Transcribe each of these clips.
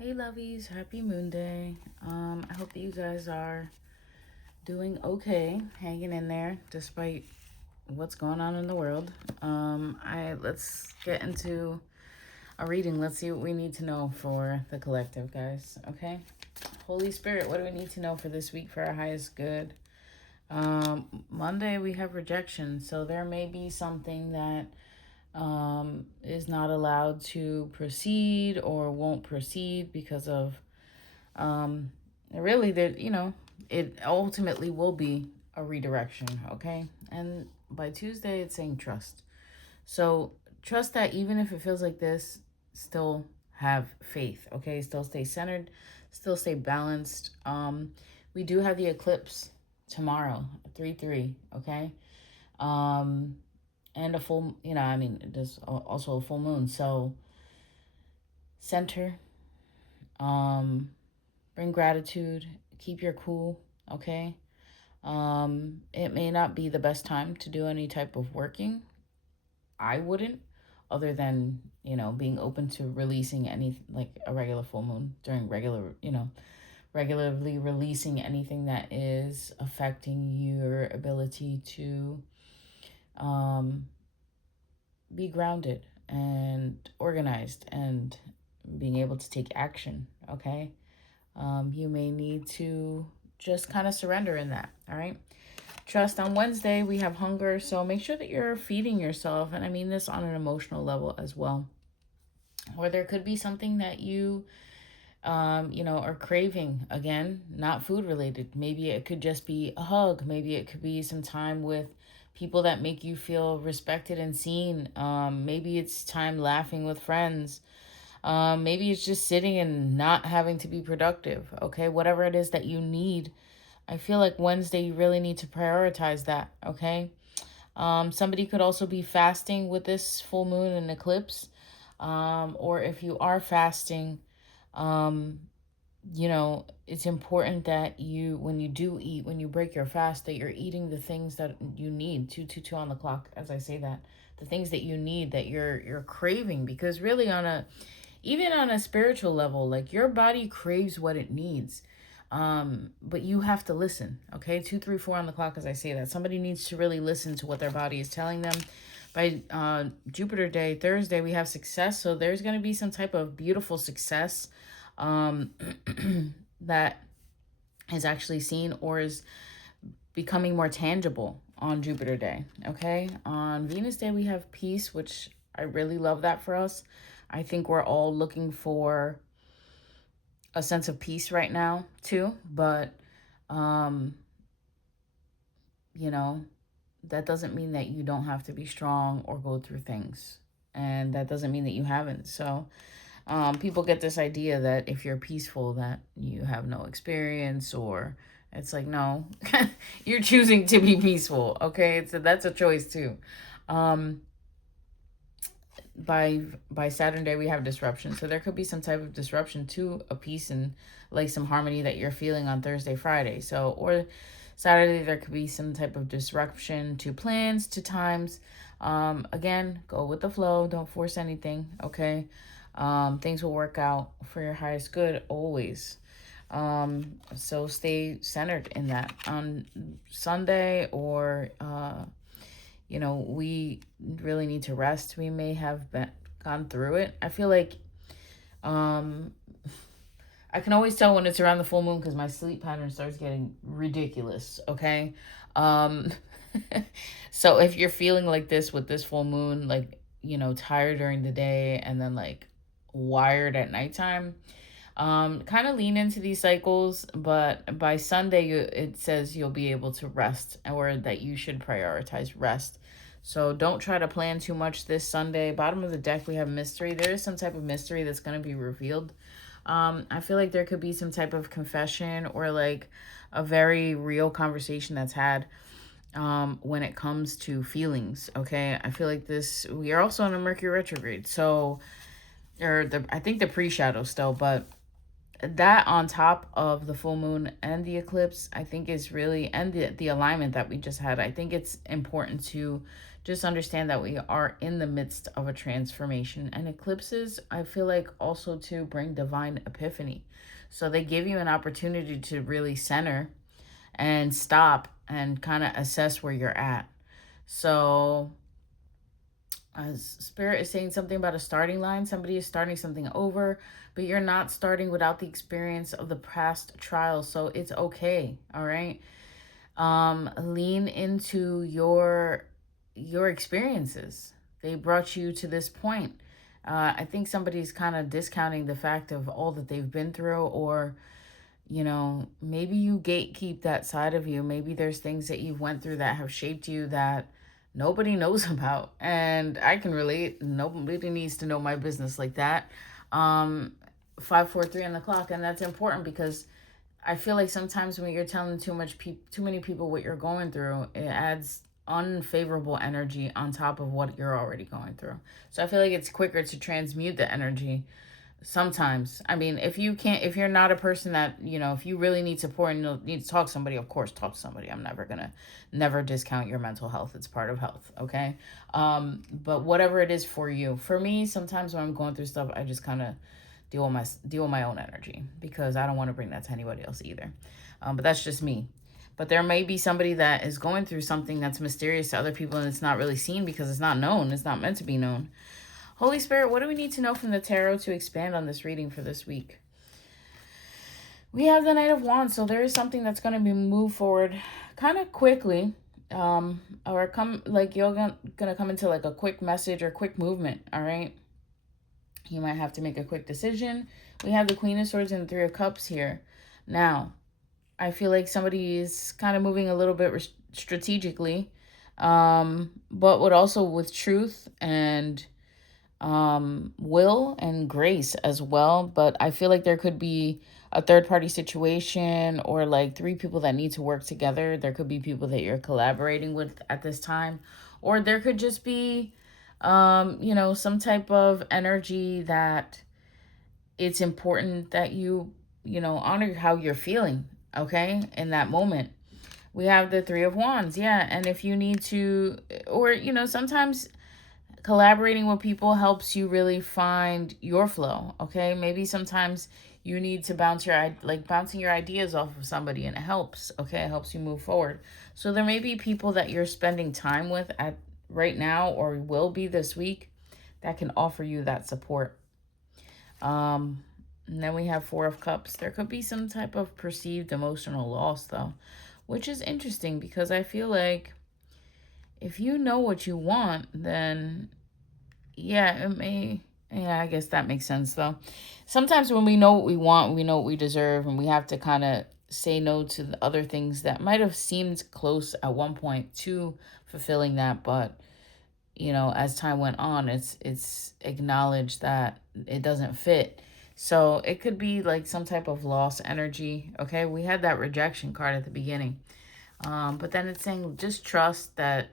Hey lovies, happy moon day. I hope that you guys are doing okay, hanging in there despite what's going on in the world. I let's get into a reading. Let's see what we need to know for the collective, guys. Okay? Holy Spirit, what do we need to know for this week for our highest good? Monday we have rejection, so there may be something that is not allowed to proceed or won't proceed because of really that it ultimately will be a redirection. Okay, and by Tuesday it's saying trust. So trust that even if it feels like this, still have faith. Okay, still stay centered, still stay balanced. We do have the eclipse tomorrow, 3/3. Okay, um and a full, there's also a full moon. So center, um bring gratitude, keep your cool. Okay, it may not be the best time to do any type of working. I wouldn't, other than being open to releasing any, like a regular full moon during regularly releasing anything that is affecting your ability to um be grounded and organized and being able to take action. Okay, you may need to just kind of surrender in that. All right. Trust on Wednesday, we have hunger. So make sure that you're feeding yourself. And I mean this on an emotional level as well. Or there could be something that you, are craving. Again, not food related. Maybe it could just be a hug. Maybe it could be some time with people that make you feel respected and seen. Maybe it's time laughing with friends. Maybe it's just sitting and not having to be productive. Okay, whatever it is that you need, I feel like Wednesday you really need to prioritize that. Okay, somebody could also be fasting with this full moon and eclipse, or if you are fasting, um, it's important that when you do eat, when you break your fast, that you're eating the things that you need. 222 on the clock, as I say that, the things that you need, that you're craving, because really even on a spiritual level, like your body craves what it needs. But you have to listen. Okay, 234 on the clock, as I say that, somebody needs to really listen to what their body is telling them. By Jupiter day, Thursday, we have success. So there's going to be some type of beautiful success um that is actually seen or is becoming more tangible on Jupiter day. Okay, on Venus day we have peace, which I really love that for us. I think we're all looking for a sense of peace right now too, but um you know that doesn't mean that you don't have to be strong or go through things, and that doesn't mean that you haven't. So people get this idea that if you're peaceful that you have no experience, or it's like, no, you're choosing to be peaceful. Okay, that's a choice too. um by Saturday we have disruption. So there could be some type of disruption to a peace and like some harmony that you're feeling on Thursday, Friday. So, or Saturday there could be some type of disruption to plans, to times. Again, go with the flow, don't force anything. Okay, things will work out for your highest good always. So stay centered in that. On Sunday, or we really need to rest. We may have gone through it. I feel like um, I can always tell when it's around the full moon because my sleep pattern starts getting ridiculous. Okay. Um, so if you're feeling like this with this full moon, like, tired during the day and then like wired at nighttime, kind of lean into these cycles. But by Sunday, it says you'll be able to rest, or that you should prioritize rest. So don't try to plan too much this Sunday. Bottom of the deck, we have mystery. There is some type of mystery that's going to be revealed. I feel like there could be some type of confession or like a very real conversation that's had when it comes to feelings. Okay, I feel like we are also in a Mercury retrograde. So, I think the pre-shadow still, but that on top of the full moon and the eclipse, I think is really, and the alignment that we just had, I think it's important to just understand that we are in the midst of a transformation. And eclipses, I feel like, also to bring divine epiphany. So they give you an opportunity to really center and stop and kind of assess where you're at. So as spirit is saying something about a starting line, somebody is starting something over, but you're not starting without the experience of the past trials. So it's okay. All right. Lean into your experiences. They brought you to this point. I think somebody's kind of discounting the fact of all that they've been through, or maybe you gatekeep that side of you. Maybe there's things that you've went through that have shaped you that nobody knows about. And I can relate. Nobody needs to know my business like that. 543 on the clock. And that's important because I feel like sometimes when you're telling too many people what you're going through, it adds unfavorable energy on top of what you're already going through. So I feel like it's quicker to transmute the energy sometimes. I mean, if you're not a person that, if you really need support and you need to talk to somebody, of course talk to somebody. I'm never discount your mental health. It's part of health. Okay. But whatever it is for you, for me, sometimes when I'm going through stuff, I just kind of deal with my own energy, because I don't want to bring that to anybody else either. But that's just me. But there may be somebody that is going through something that's mysterious to other people, and it's not really seen because it's not known. It's not meant to be known. Holy Spirit, what do we need to know from the tarot to expand on this reading for this week? We have the Knight of Wands, so there is something that's going to be moved forward kind of quickly, or come like you're gonna come into like a quick message or quick movement. All right, you might have to make a quick decision. We have the Queen of Swords and the Three of Cups here. Now, I feel like somebody is kind of moving a little bit strategically, but with truth and will and grace as well. But I feel like there could be a third party situation, or like three people that need to work together. There could be people that you're collaborating with at this time, or there could just be some type of energy that it's important that you honor how you're feeling, okay, in that moment. We have the Three of Wands, yeah. And if you need to, or sometimes collaborating with people helps you really find your flow, okay? Maybe sometimes you need to bouncing your ideas off of somebody, and it helps, okay? It helps you move forward. So there may be people that you're spending time with at right now, or will be this week, that can offer you that support. And then we have Four of Cups. There could be some type of perceived emotional loss, though, which is interesting because I feel like if you know what you want, then yeah, I guess that makes sense, though. Sometimes when we know what we want, we know what we deserve, and we have to kind of say no to the other things that might have seemed close at one point to fulfilling that. But, as time went on, it's acknowledged that it doesn't fit. So it could be like some type of loss energy. Okay, we had that rejection card at the beginning. But then it's saying just trust that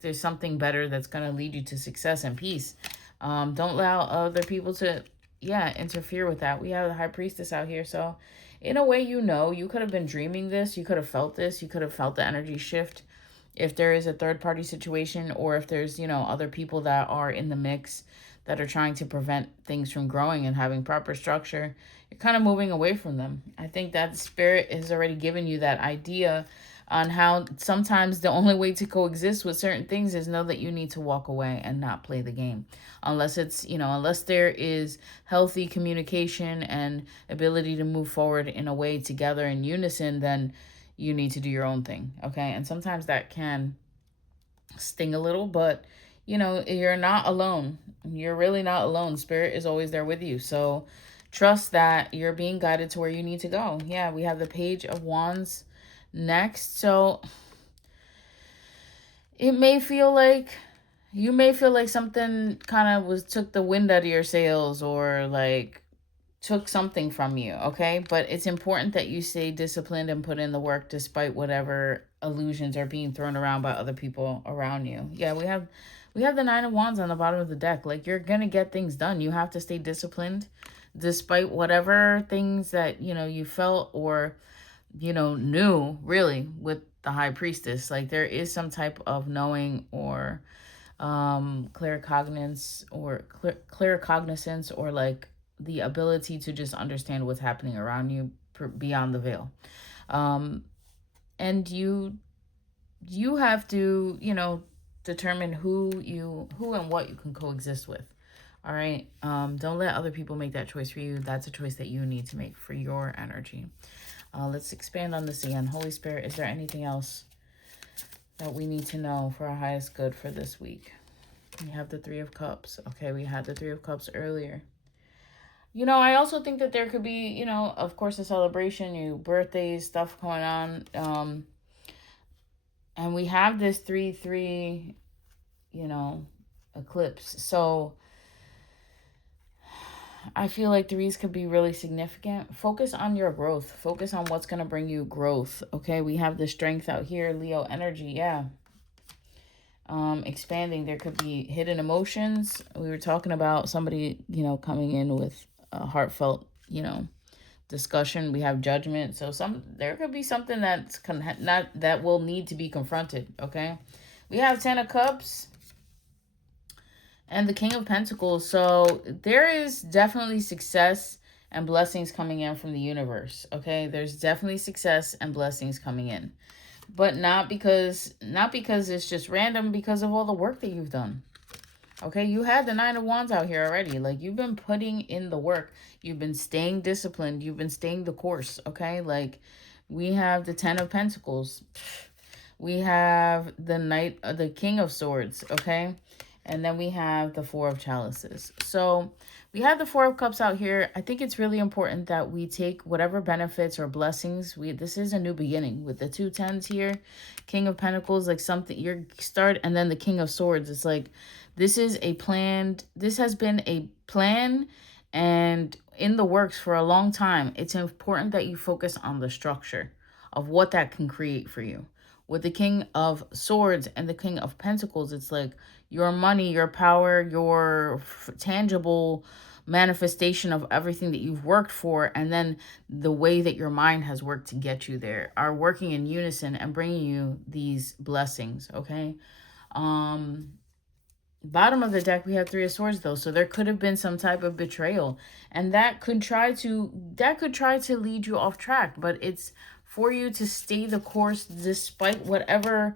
there's something better that's going to lead you to success and peace. Don't allow other people to interfere with that. We have the High Priestess out here, so in a way, you could have been dreaming this, you could have felt this, you could have felt the energy shift. If there is a third party situation, or if there's other people that are in the mix that are trying to prevent things from growing and having proper structure, you're kind of moving away from them. I think that spirit has already given you that idea on how sometimes the only way to coexist with certain things is know that you need to walk away and not play the game. Unless unless there is healthy communication and ability to move forward in a way together in unison, then you need to do your own thing, okay? And sometimes that can sting a little, but you're not alone. You're really not alone. Spirit is always there with you. So trust that you're being guided to where you need to go. Yeah, we have the Page of Wands next. So you may feel like something kind of took the wind out of your sails, or like took something from you, okay? But it's important that you stay disciplined and put in the work despite whatever illusions are being thrown around by other people around you. Yeah, we have the Nine of Wands on the bottom of the deck. Like, you're gonna get things done. You have to stay disciplined despite whatever things that you felt or knew, really, with the High Priestess. Like, there is some type of knowing or clear cognizance or clear cognizance, or like the ability to just understand what's happening around you beyond the veil. Um, and you have to, determine who and what you can coexist with. All right. Don't let other people make that choice for you. That's a choice that you need to make for your energy. Let's expand on this again. Holy Spirit, is there anything else that we need to know for our highest good for this week? We have the Three of Cups. Okay, we had the Three of Cups earlier. I also think that there could be, of course, a celebration, birthdays, stuff going on. And we have this 3-3, eclipse. So I feel like threes could be really significant. Focus on your growth. Focus on what's going to bring you growth. Okay, we have the strength out here, Leo energy. Yeah. Expanding. There could be hidden emotions. We were talking about somebody, coming in with a heartfelt, discussion. We have judgment. So there could be something that's not that will need to be confronted. Okay, we have 10 of Cups and the King of Pentacles. So there is definitely success and blessings coming in from the universe. Okay, there's definitely success and blessings coming in, but not because it's just random, because of all the work that you've done. Okay, you had the Nine of Wands out here already. Like, you've been putting in the work. You've been staying disciplined. You've been staying the course. Okay, like, we have the Ten of Pentacles. We have the King of Swords. Okay, and then we have the Four of Chalices. So we have the Four of Cups out here. I think it's really important that we take whatever benefits or blessings. This is a new beginning with the 2 tens here. King of Pentacles, like something you're start, and then the King of Swords. It's like, this has been a plan and in the works for a long time. It's important that you focus on the structure of what that can create for you. With the King of Swords and the King of Pentacles, it's like your money, your power, your tangible manifestation of everything that you've worked for, and then the way that your mind has worked to get you there, are working in unison and bringing you these blessings. Okay. Bottom of the deck, we have Three of Swords, though, so there could have been some type of betrayal, and that could try to lead you off track. But it's for you to stay the course despite whatever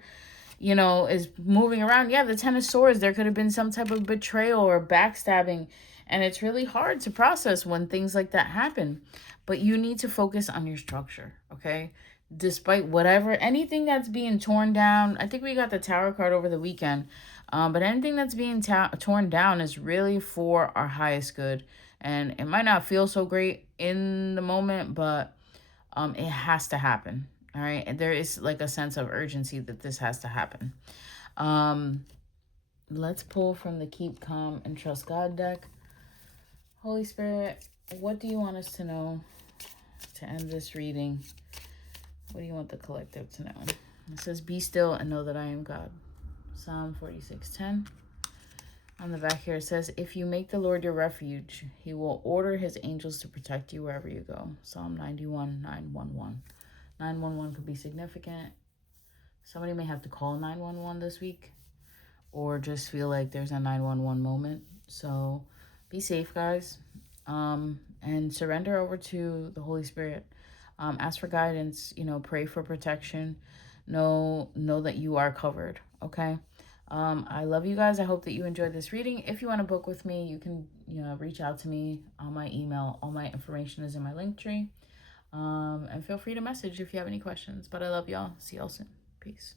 is moving around. Yeah, the Ten of Swords, there could have been some type of betrayal or backstabbing, and it's really hard to process when things like that happen. But you need to focus on your structure. Okay, despite anything that's being torn down. I think we got the Tower card over the weekend. But anything that's being torn down is really for our highest good. And it might not feel so great in the moment, but it has to happen. All right. And there is like a sense of urgency that this has to happen. Let's pull from the Keep Calm and Trust God deck. Holy Spirit, what do you want us to know to end this reading? What do you want the collective to know? It says, be still and know that I am God. Psalm 46:10. On the back here it says, if you make the Lord your refuge, he will order his angels to protect you wherever you go. Psalm 91:911. 911 could be significant. Somebody may have to call 911 this week, or just feel like there's a 911 moment. So be safe, guys, and surrender over to the Holy Spirit. Ask for guidance, pray for protection. Know that you are covered. Okay. I love you guys. I hope that you enjoyed this reading. If you want to book with me, you can, reach out to me on my email. All my information is in my link tree. And feel free to message if you have any questions. But I love y'all. See y'all soon. Peace.